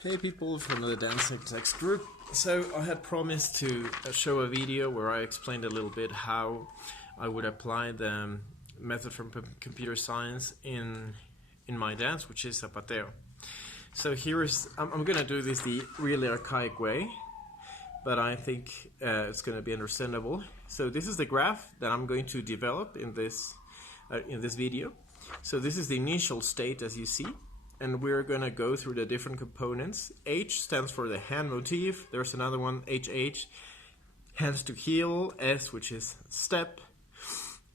Hey people from the Dancing Text group. So I had promised to show a video where I explained a little bit how I would apply the method from computer science in my dance, which is zapateo. So I'm gonna do this the really archaic way, but I think it's gonna be understandable. So this is the graph that I'm going to develop in this video. So this is the initial state, as you see. And we're going to go through the different components. H stands for the hand motif. There's another one, HH, hands to heel, S, which is step.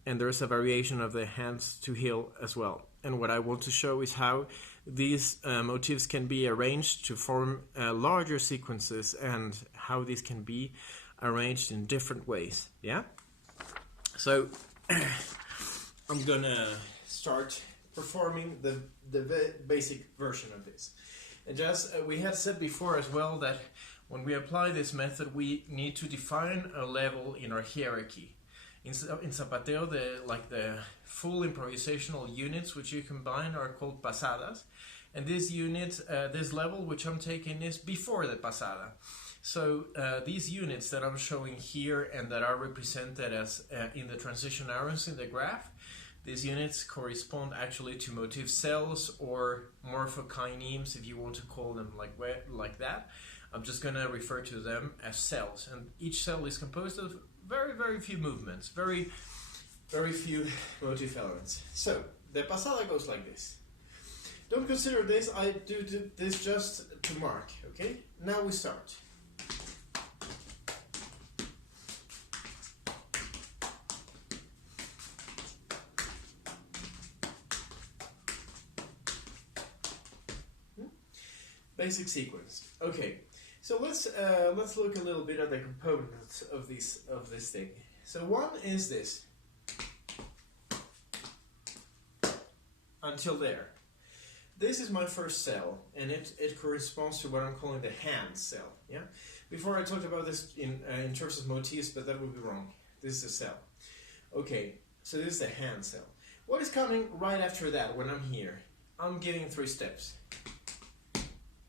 And there's a variation of the hands to heel as well. And what I want to show is how these motifs can be arranged to form larger sequences and how these can be arranged in different ways. Yeah? So I'm going to start performing the basic version of this. And just we had said before as well that when we apply this method, we need to define a level in our hierarchy. In zapateo, the full improvisational units which you combine are called pasadas, and this unit, this level which I'm taking is before the pasada. So these units that I'm showing here and that are represented as in the transition arrows in the graph, these units correspond actually to motif cells or morphokinemes, if you want to call them like that. I'm just going to refer to them as cells, and each cell is composed of very, very few movements, very, very few motif elements. So the pasada goes like this. Don't consider this, I do this just to mark, okay? Now we start. Basic sequence. Okay, so let's look a little bit at the components of this thing. So one is this. Until there. This is my first cell, and it corresponds to what I'm calling the hand cell. Yeah. Before I talked about this in terms of motifs, but that would be wrong. This is a cell. Okay, so this is the hand cell. What is coming right after that when I'm here? I'm giving 3 steps.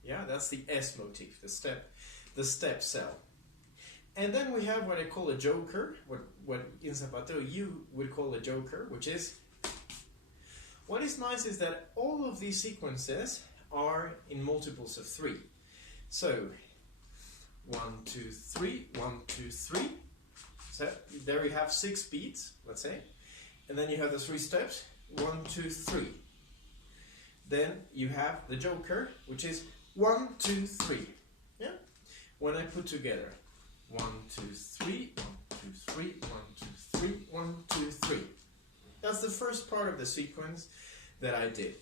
Yeah, that's the S motif, the step cell. And then we have what I call a joker, what in zapateo you would call a joker, which is, what is nice is that all of these sequences are in multiples of 3. So, 1, 2, 3, 1, 2, 3. So there you have 6 beats, let's say. And then you have the 3 steps, 1, 2, 3. Then you have the joker, which is 1, 2, 3. Yeah? When I put together 1, 2, 3, 1, 2, 3, 1, 2, 3, 1, 2, 3. That's the first part of the sequence that I did.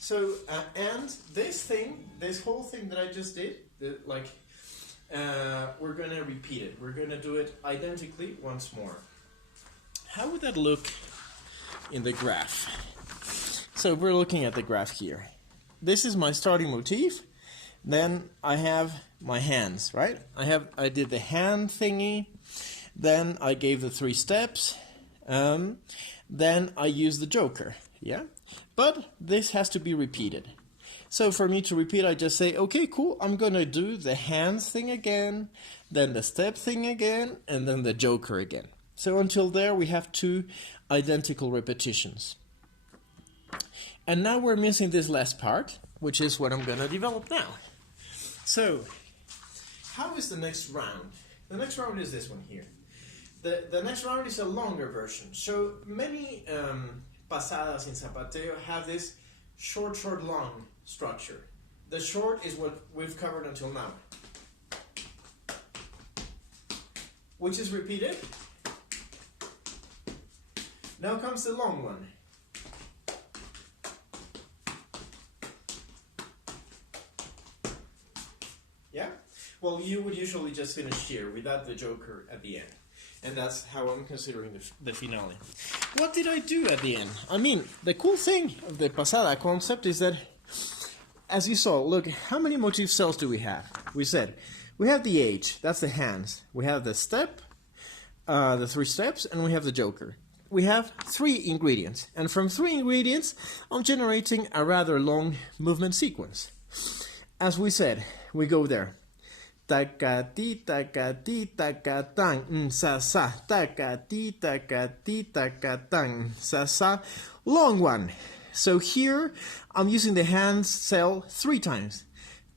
So, and this whole thing that I just did, we're going to repeat it. We're going to do it identically once more. How would that look in the graph? So we're looking at the graph here. This is my starting motif. Then I have my hands, right? I did the hand thingy. Then I gave the 3 steps. Then I used the joker, yeah? But this has to be repeated. So for me to repeat, I just say, okay, cool, I'm gonna do the hands thing again, then the step thing again, and then the joker again. So until there, we have 2 identical repetitions. And now we're missing this last part, which is what I'm gonna develop now. So, how is the next round? The next round is this one here. The next round is a longer version. So many pasadas in zapateo have this short, long structure. The short is what we've covered until now, which is repeated. Now comes the long one. Yeah? Well, you would usually just finish here without the joker at the end. And that's how I'm considering the finale. What did I do at the end? I mean, the cool thing of the pasada concept is that, as you saw, look, how many motif cells do we have? We said, we have the H, that's the hands. We have the step, the 3 steps, and we have the joker. We have 3 ingredients. And from 3 ingredients, I'm generating a rather long movement sequence. as we said, we go there. Takati takati takatang sa sa takati takati takatang sa sa. Long one. So here I'm using the hand cell 3 times.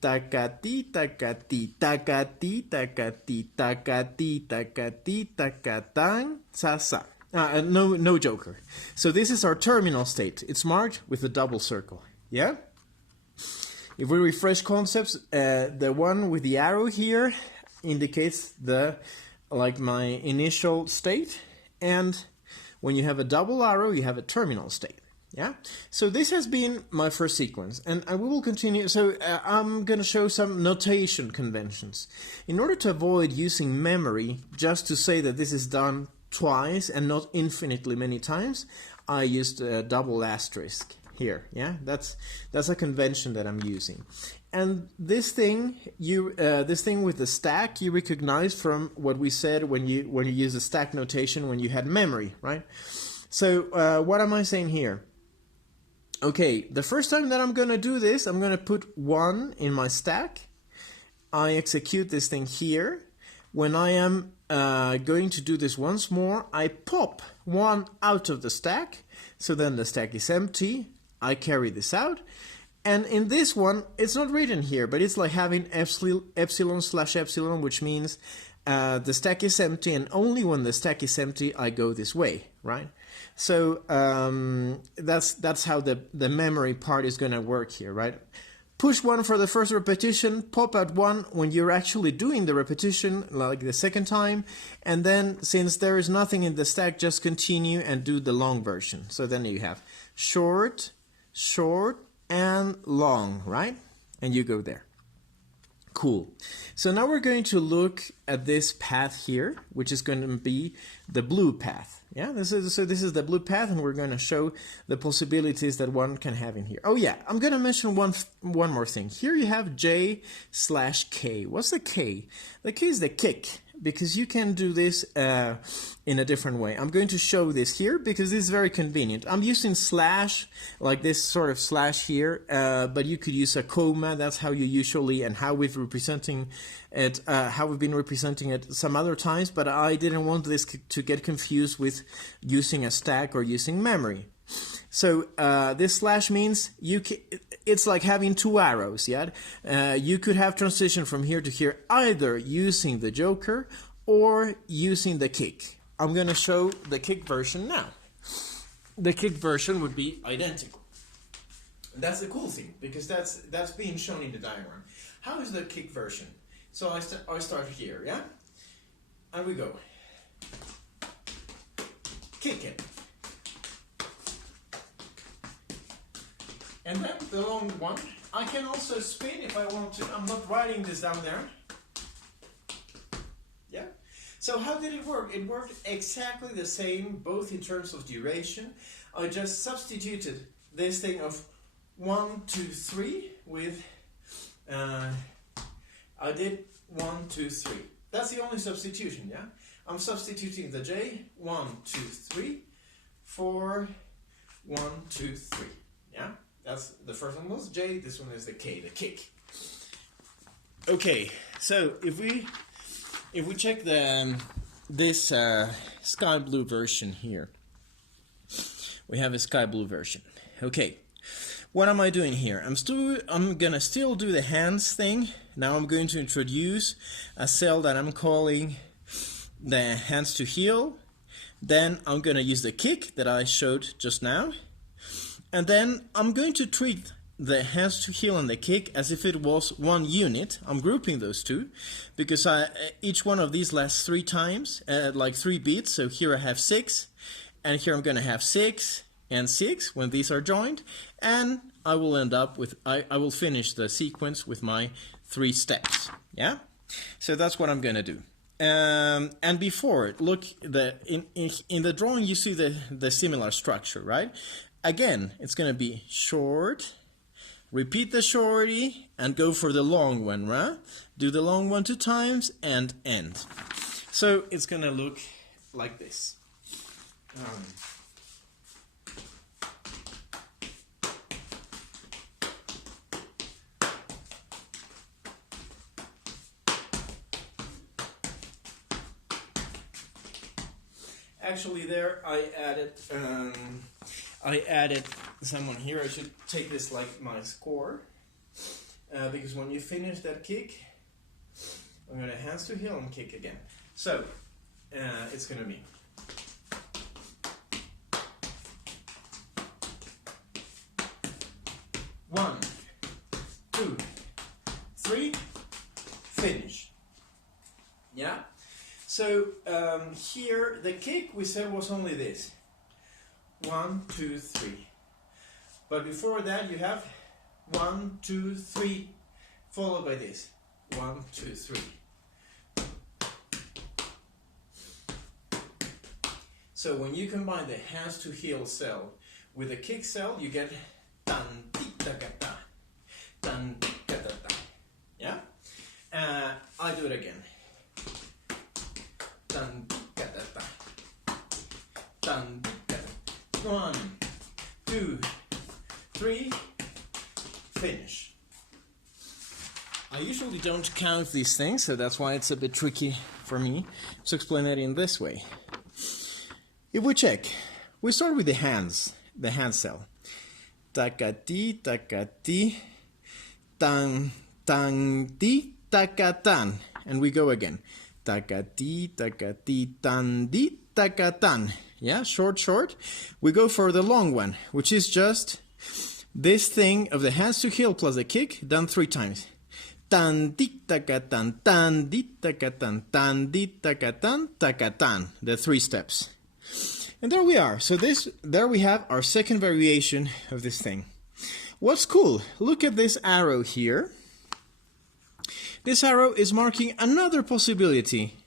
Takati takati takati takati takati takati takatang sa sa. No joker. So this is our terminal state. It's marked with a double circle. Yeah? If we refresh concepts, the one with the arrow here indicates my initial state, and when you have a double arrow, you have a terminal state. Yeah. So this has been my first sequence, and we will continue. So I'm going to show some notation conventions in order to avoid using memory just to say that this is done twice and not infinitely many times. I used a double asterisk here. Yeah, that's a convention that I'm using. And this thing with the stack, you recognize from what we said when you use the stack notation when you had memory, right? So what am I saying here? Okay, the first time that I'm gonna do this, I'm gonna put 1 in my stack. I execute this thing here. When I am going to do this once more, I pop 1 out of the stack, so then the stack is empty. I carry this out, and in this one, it's not written here, but it's like having epsilon/epsilon, which means the stack is empty, and only when the stack is empty, I go this way, right? So that's how the memory part is going to work here, right? Push 1 for the first repetition, pop out 1 when you're actually doing the repetition, like the second time, and then since there is nothing in the stack, just continue and do the long version. So then you have short, short, and long, right? And you go there. Cool. So now we're going to look at this path here, which is going to be the blue path. Yeah, this is the blue path, and we're going to show the possibilities that one can have in here. Oh yeah, I'm going to mention one more thing. Here you have J/K. What's the K? The K is the kick, because you can do this in a different way. I'm going to show this here because this is very convenient. I'm using slash, like this sort of slash here, but you could use a comma. That's how you usually, and how we've been representing it some other times, but I didn't want this to get confused with using a stack or using memory. So this slash means it's like having 2 arrows, yeah? You could have transition from here to here either using the joker or using the kick. I'm going to show the kick version now. The kick version would be identical. That's the cool thing, because that's being shown in the diagram. How is the kick version? So I start here, yeah? And we go. Kick it. And then the long one, I can also spin if I want to. I'm not writing this down there. Yeah. So how did it work? It worked exactly the same, both in terms of duration. I just substituted this thing of 1, 2, 3 with, I did 1, 2, 3. That's the only substitution, yeah? I'm substituting the J, 1, 2, 3, 4, 1, 2, 3, yeah? That's the first one was J, this one is the K, the kick. Okay, so if we check this sky blue version here, we have a sky blue version. Okay, what am I doing here? I'm gonna still do the hands thing. Now I'm going to introduce a cell that I'm calling the hands to heal. Then I'm gonna use the kick that I showed just now. And then I'm going to treat the hands to heal and the kick as if it was one unit. I'm grouping those two because each one of these lasts 3 times, like 3 beats. So here I have 6, and here I'm going to have 6 and 6 when these are joined, and I will end up with I will finish the sequence with my 3 steps. Yeah, so that's what I'm going to do. And before, look, in the drawing you see the similar structure, right? Again, it's going to be short, repeat the shorty, and go for the long one, right? Do the long one 2 times, and end. So it's going to look like this. actually there I added someone here. I should take this like my score, because when you finish that kick, I'm gonna hands to heel and kick again. So it's gonna be 1, 2, 3, finish. Yeah? So here the kick we said was only this. 1, 2, 3. But before that you have 1, 2, 3, followed by this. 1, 2, 3. So when you combine the hands to heel cell with the kick cell, you get tan ti ta ka ta, tan ti ka ta ta. Yeah? I do it again. Tan ti ka ta ta, tan ti ka ta. 1, 2, 3, finish. I usually don't count these things, so that's why it's a bit tricky for me to explain it in this way. If we check, we start with the hands, the hand cell. Takati, takati, tan, tan, ti, takatan. And we go again. Takati, takati, tan, di, takatan. Yeah, short, short. We go for the long one, which is just this thing of the hands to heel plus the kick done 3 times. Tan, di, takatan, tan, di, takatan, tan, di, takatan, takatan. The 3 steps. And there we are. So there we have our second variation of this thing. What's cool? Look at this arrow here. This arrow is marking another possibility,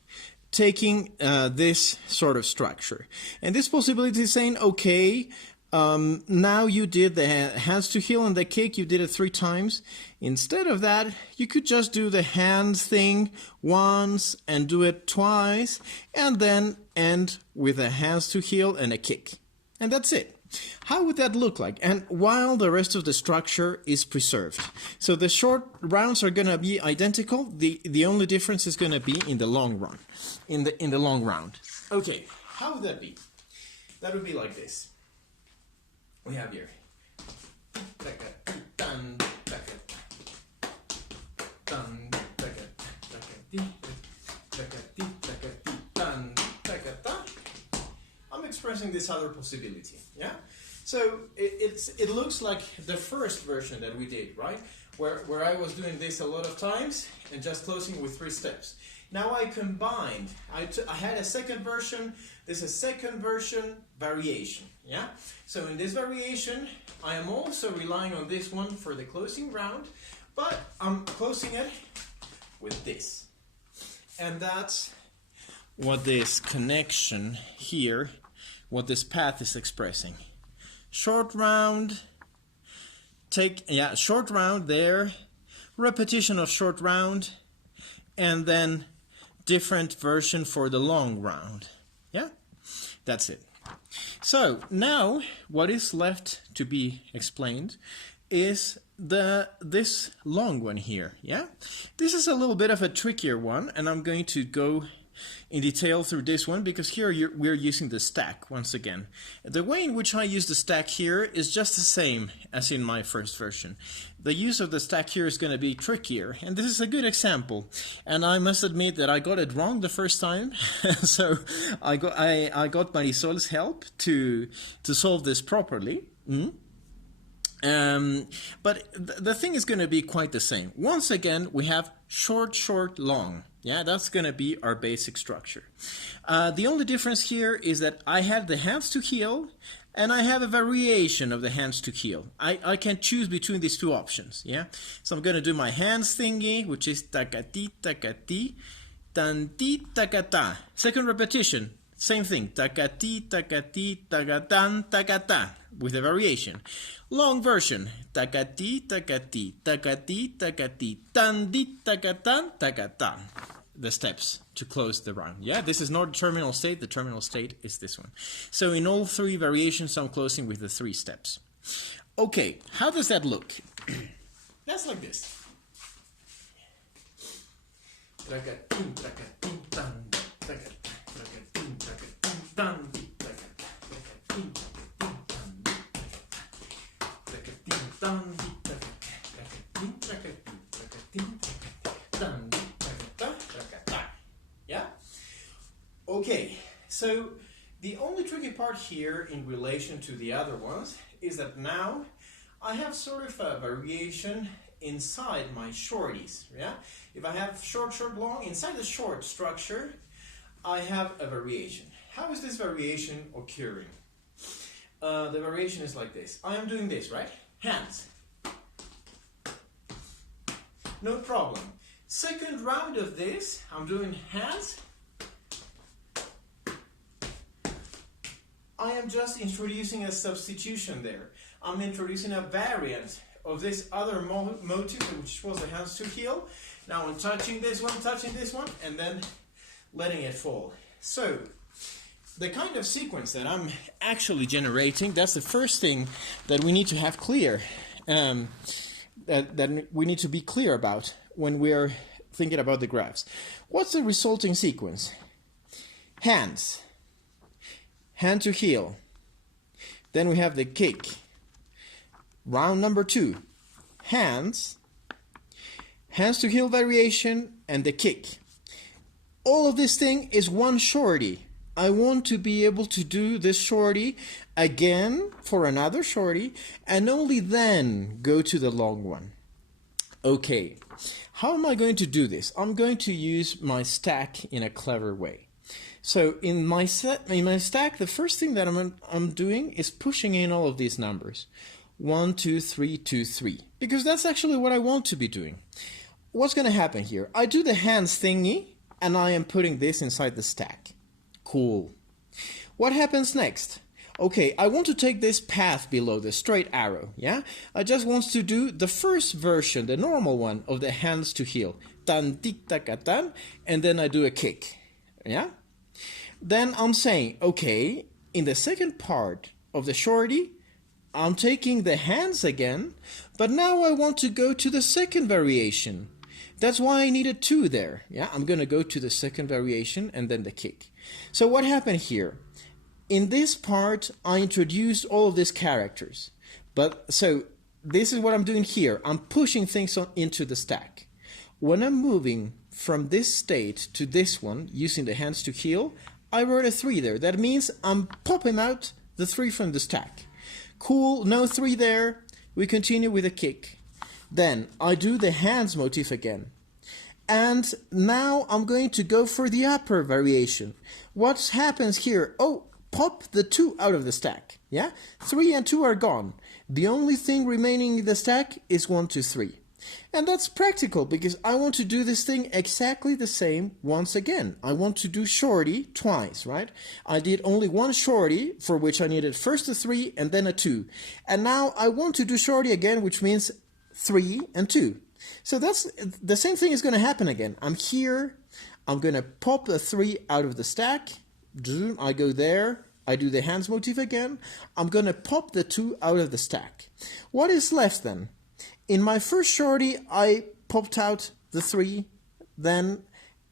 taking this sort of structure. And this possibility is saying, okay, now you did the hands to heel and the kick, you did it 3 times. Instead of that, you could just do the hands thing once and do it twice, and then end with a hands to heel and a kick. And that's it. How would that look like? And while the rest of the structure is preserved. So the short rounds are going to be identical. The only difference is going to be in the long run. In the long round. Okay, how would that be? That would be like this. We have here. I'm expressing this other possibility, yeah? So it looks like the first version that we did, right? Where I was doing this a lot of times and just closing with 3 steps. Now I combined, I had a second version, there's a second version variation, yeah? So in this variation, I am also relying on this one for the closing round, but I'm closing it with this. And that's what this connection here, what this path is expressing. Short round, short round there, repetition of short round, and then different version for the long round. Yeah, that's it. So now what is left to be explained is this long one here. Yeah, this is a little bit of a trickier one, and I'm going to go in detail through this one because here we're using the stack once again. The way in which I use the stack here is just the same as in my first version. The use of the stack here is going to be trickier, and this is a good example. And I must admit that I got it wrong the first time, so I got Marisol's help to solve this properly. But the thing is going to be quite the same. Once again, we have short, short, long. Yeah, that's going to be our basic structure. The only difference here is that I have the hands to heel, and I have a variation of the hands to heel. I can choose between these 2 options. Yeah, so I'm going to do my hands thingy, which is takati, takati, tanti, takata. Second repetition, same thing, takati, takati, takatan, takata, with a variation. Long version, takati, takati, takati, takati, tandi, takatan, takatan. The steps to close the round. Yeah, this is not the terminal state. The terminal state is this one. So in all 3 variations, I'm closing with the 3 steps. Okay, how does that look? That's like this. Okay, so the only tricky part here in relation to the other ones is that now I have sort of a variation inside my shorties, yeah? If I have short, short, long, inside the short structure, I have a variation. How is this variation occurring? The variation is like this. I am doing this, right? Hands. No problem. Second round of this, I'm doing hands. I am just introducing a substitution there. I'm introducing a variant of this other motive, which was the hands to heel. Now I'm touching this one, and then letting it fall. So, the kind of sequence that I'm actually generating, that's the first thing that we need to have clear, that we need to be clear about when we're thinking about the graphs. What's the resulting sequence? Hands, hand to heel, then we have the kick. Round number 2, hands, hands to heel variation, and the kick. All of this thing is one shorty. I want to be able to do this shorty again for another shorty, and only then go to the long one. Okay, how am I going to do this? I'm going to use my stack in a clever way. So in my stack, the first thing that I'm doing is pushing in all of these numbers. 1, 2, 3, 2, 3. Because that's actually what I want to be doing. What's going to happen here? I do the hands thingy, and I am putting this inside the stack. Cool. What happens next? Okay, I want to take this path below, the straight arrow, yeah? I just want to do the first version, the normal one, of the hands to heel. Tan, tic, tac, tan, and then I do a kick, yeah? Then I'm saying, okay, in the second part of the shorty, I'm taking the hands again, but now I want to go to the second variation. That's why I needed 2 there. Yeah, I'm going to go to the second variation and then the kick. So what happened here? In this part, I introduced all of these characters. So this is what I'm doing here. I'm pushing things into the stack. When I'm moving from this state to this one, using the hands to heel, I wrote a 3 there. That means I'm popping out the 3 from the stack. Cool, no 3 there. We continue with a kick. Then I do the hands motif again. And now I'm going to go for the upper variation. What happens here? Oh, pop the 2 out of the stack. Yeah? 3 and 2 are gone. The only thing remaining in the stack is 1, 2, 3. And that's practical because I want to do this thing exactly the same once again. I want to do shorty twice, right? I did only one shorty, for which I needed first a 3 and then a 2. And now I want to do shorty again, which means 3 and 2. So that's the same thing is going to happen again. I'm here, I'm going to pop the 3 out of the stack. I go there, I do the hands motif again. I'm going to pop the 2 out of the stack. What is left then? In my first shorty, I popped out the 3. Then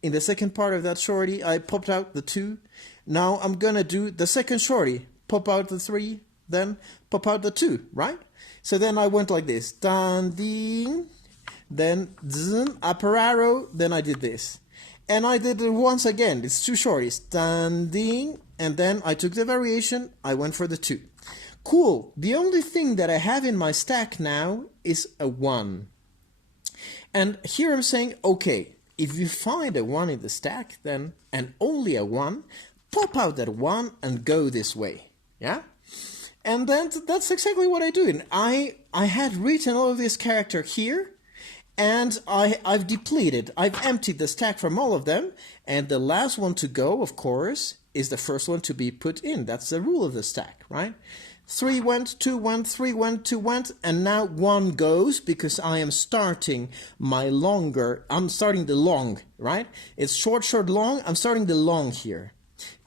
in the second part of that shorty, I popped out the 2. Now I'm going to do the second shorty. Pop out the 3, then pop out the 2, right? So then I went like this. Dan, ding, then zzz, upper arrow, then I did this. And I did it once again. It's 2 shorties. Dan, ding, and then I took the variation. I went for the 2. Cool. The only thing that I have in my stack now is a 1. And here I'm saying, okay, if you find a 1 in the stack, then, and only a 1, pop out that 1 and go this way. Yeah? And then that's exactly what I do. And I had written all of this character here, and I've depleted, I've emptied the stack from all of them, and the last one to go, of course, is the first one to be put in. That's the rule of the stack, right? 3 went, 2 went, 3 went, 2 went, and now 1 goes because I am starting I'm starting the long, right? It's short, short, long. I'm starting the long here.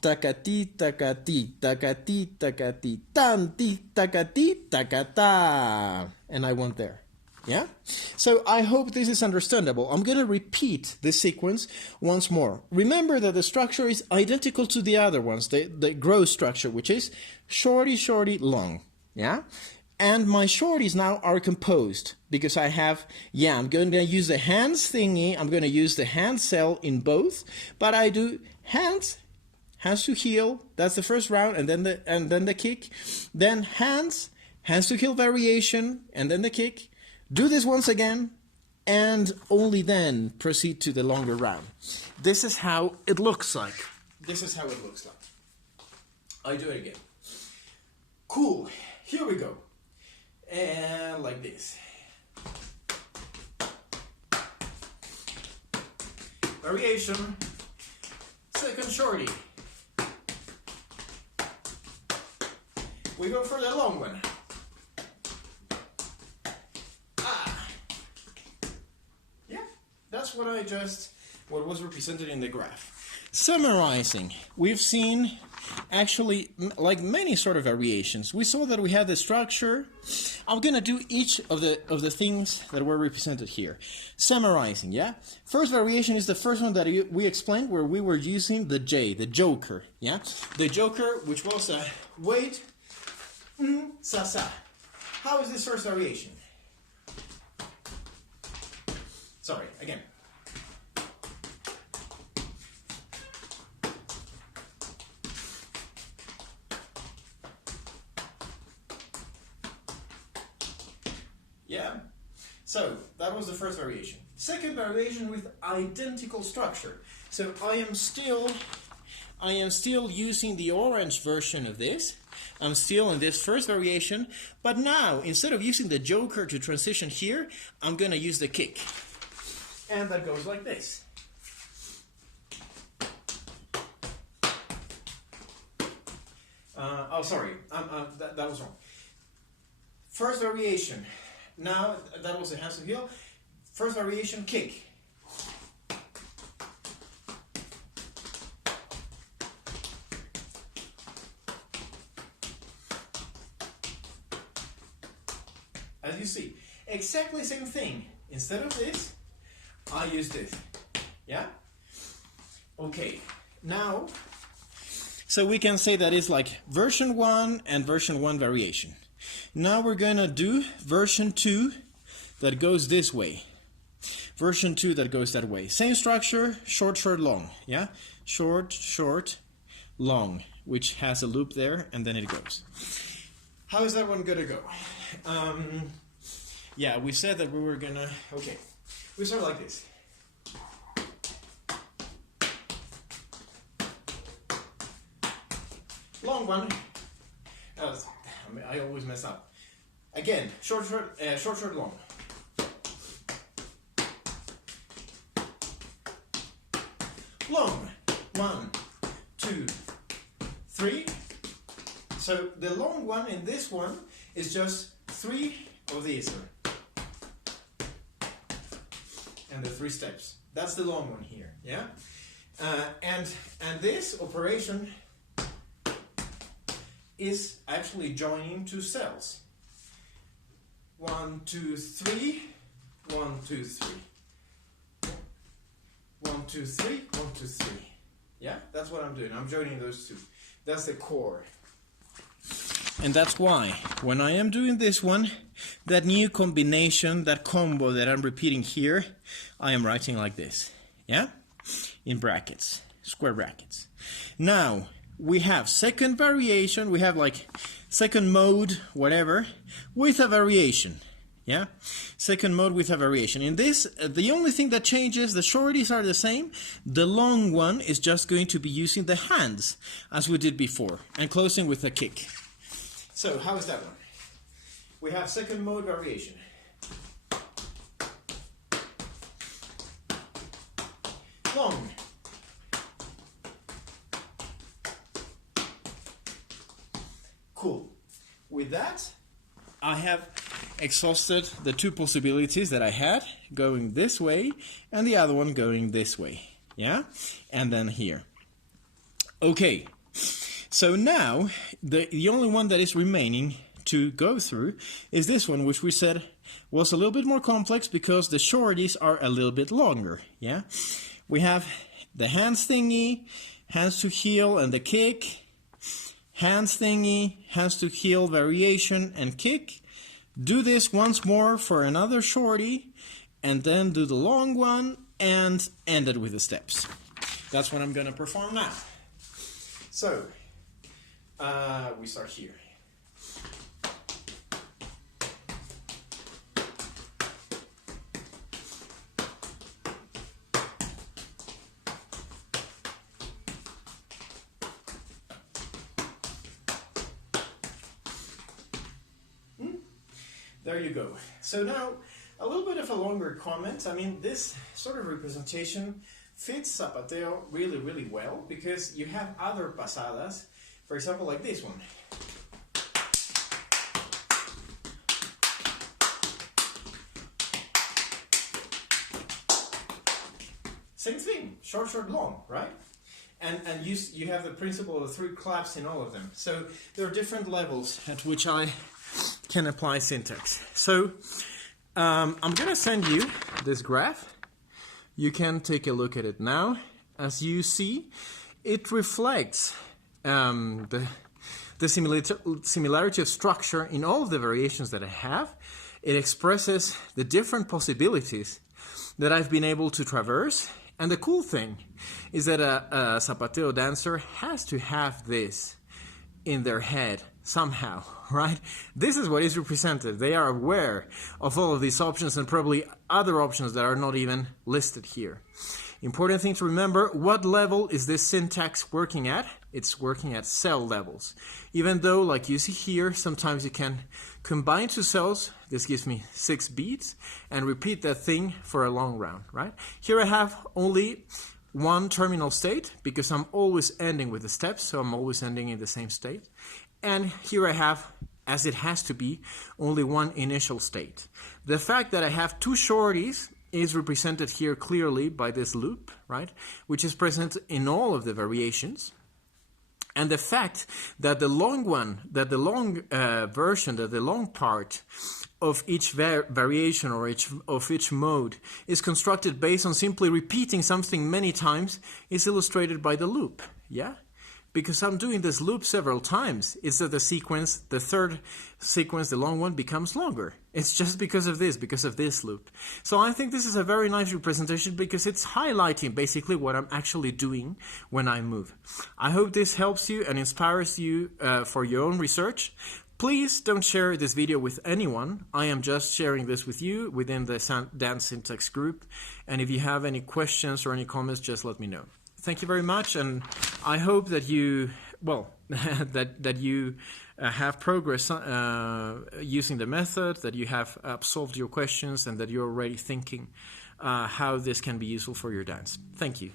Takati, takati, takati, takati, tanti, takati, takata. And I went there. Yeah? So I hope this is understandable. I'm going to repeat this sequence once more. Remember that the structure is identical to the other ones, the grow structure, which is shorty, shorty, long. Yeah? And my shorties now are composed because I have, I'm going to use the hands thingy, I'm going to use the hand cell in both, but I do hands, hands to heel. That's the first round, and then the kick. Then hands to heel variation, and then the kick. Do this once again, and only then proceed to the longer round. This is how it looks like. This is how it looks like. I do it again. Cool. Here we go. And like this. Variation. Second shorty. We go for the long one. Yeah, that's what was represented in the graph. Summarizing, we've seen actually like many sort of variations. We saw that we had the structure. I'm gonna do each of the things that were represented here. Summarizing, yeah. First variation is the first one that we explained, where we were using the J, the joker, yeah. The joker, which was a wait, sa sa. How is this first variation? Sorry, again. Yeah, so that was the first variation. Second variation with identical structure. So I am still using the orange version of this. I'm still in this first variation, but now instead of using the joker to transition here, I'm gonna use the kick. And that goes like this. Oh, sorry, that was wrong. First variation. Now, that was a hands to heel. First variation, kick. As you see, exactly the same thing. Instead of this, I use this. Yeah? Okay, now, so we can say that it's like version 1 and version 1 variation. Now we're gonna do version 2 that goes this way. Version 2 that goes that way. Same structure, short, short, long. Yeah? Short, short, long, which has a loop there, and then it goes. How is that one gonna go? Yeah, we said that we were gonna... Okay, we start like this. Long one. I always mess up. Again, short, short, short, long. Long. 1, 2, 3. So the long one in this one is just 3 of these. And the 3 steps. That's the long one here. Yeah? And this operation is actually joining 2 cells. 1, 2, 3, 1, 2, 3. 1, 2, 3, 1, 2, 3. Yeah, that's what I'm doing. I'm joining those 2. That's the core. And that's why, when I am doing this one, that new combination, that combo that I'm repeating here, I am writing like this. Yeah? In brackets, square brackets. Now, we have second variation, we have like second mode, whatever, with a variation. Yeah? Second mode with a variation. In this, the only thing that changes, the shorties are the same. The long one is just going to be using the hands, as we did before, and closing with a kick. So, how is that one? We have second mode variation. Long. Cool. With that, I have exhausted the 2 possibilities that I had, going this way and the other one going this way. Yeah? And then here. Okay. So now, the only one that is remaining to go through is this one, which we said was a little bit more complex because the shorties are a little bit longer. Yeah? We have the hands thingy, hands to heel and the kick, hands thingy, hands to heel variation and kick. Do this once more for another shorty, and then do the long one and end it with the steps. That's what I'm going to perform now. So, we start here. There you go. So now, a little bit of a longer comment. I mean, this sort of representation fits zapateo really, really well because you have other pasadas, for example, like this one. Same thing, short, short, long, right? And you have the principle of 3 claps in all of them. So there are different levels at which I can apply syntax. So I'm going to send you this graph. You can take a look at it now. As you see, it reflects the similarity of structure in all of the variations that I have. It expresses the different possibilities that I've been able to traverse. And the cool thing is that a zapateo dancer has to have this in their head somehow, right? This is what is represented. They are aware of all of these options and probably other options that are not even listed here. Important thing to remember, what level is this syntax working at? It's working at cell levels. Even though, like you see here, sometimes you can combine 2 cells. This gives me 6 beats and repeat that thing for a long round, right? Here I have only one terminal state because I'm always ending with the steps, so I'm always ending in the same state. And here I have, as it has to be, only one initial state. The fact that I have 2 shorties is represented here clearly by this loop, right? Which is present in all of the variations. And the fact that the long version, that the long part of each variation or of each mode is constructed based on simply repeating something many times is illustrated by the loop, yeah? Because I'm doing this loop several times, it's that the sequence, the third sequence, the long one, becomes longer. It's just because of this loop. So I think this is a very nice representation because it's highlighting basically what I'm actually doing when I move. I hope this helps you and inspires you for your own research. Please don't share this video with anyone. I am just sharing this with you within the Dance Syntax group. And if you have any questions or any comments, just let me know. Thank you very much, and I hope that you, well, that you have progress using the method, that you have solved your questions, and that you're already thinking how this can be useful for your dance. Thank you.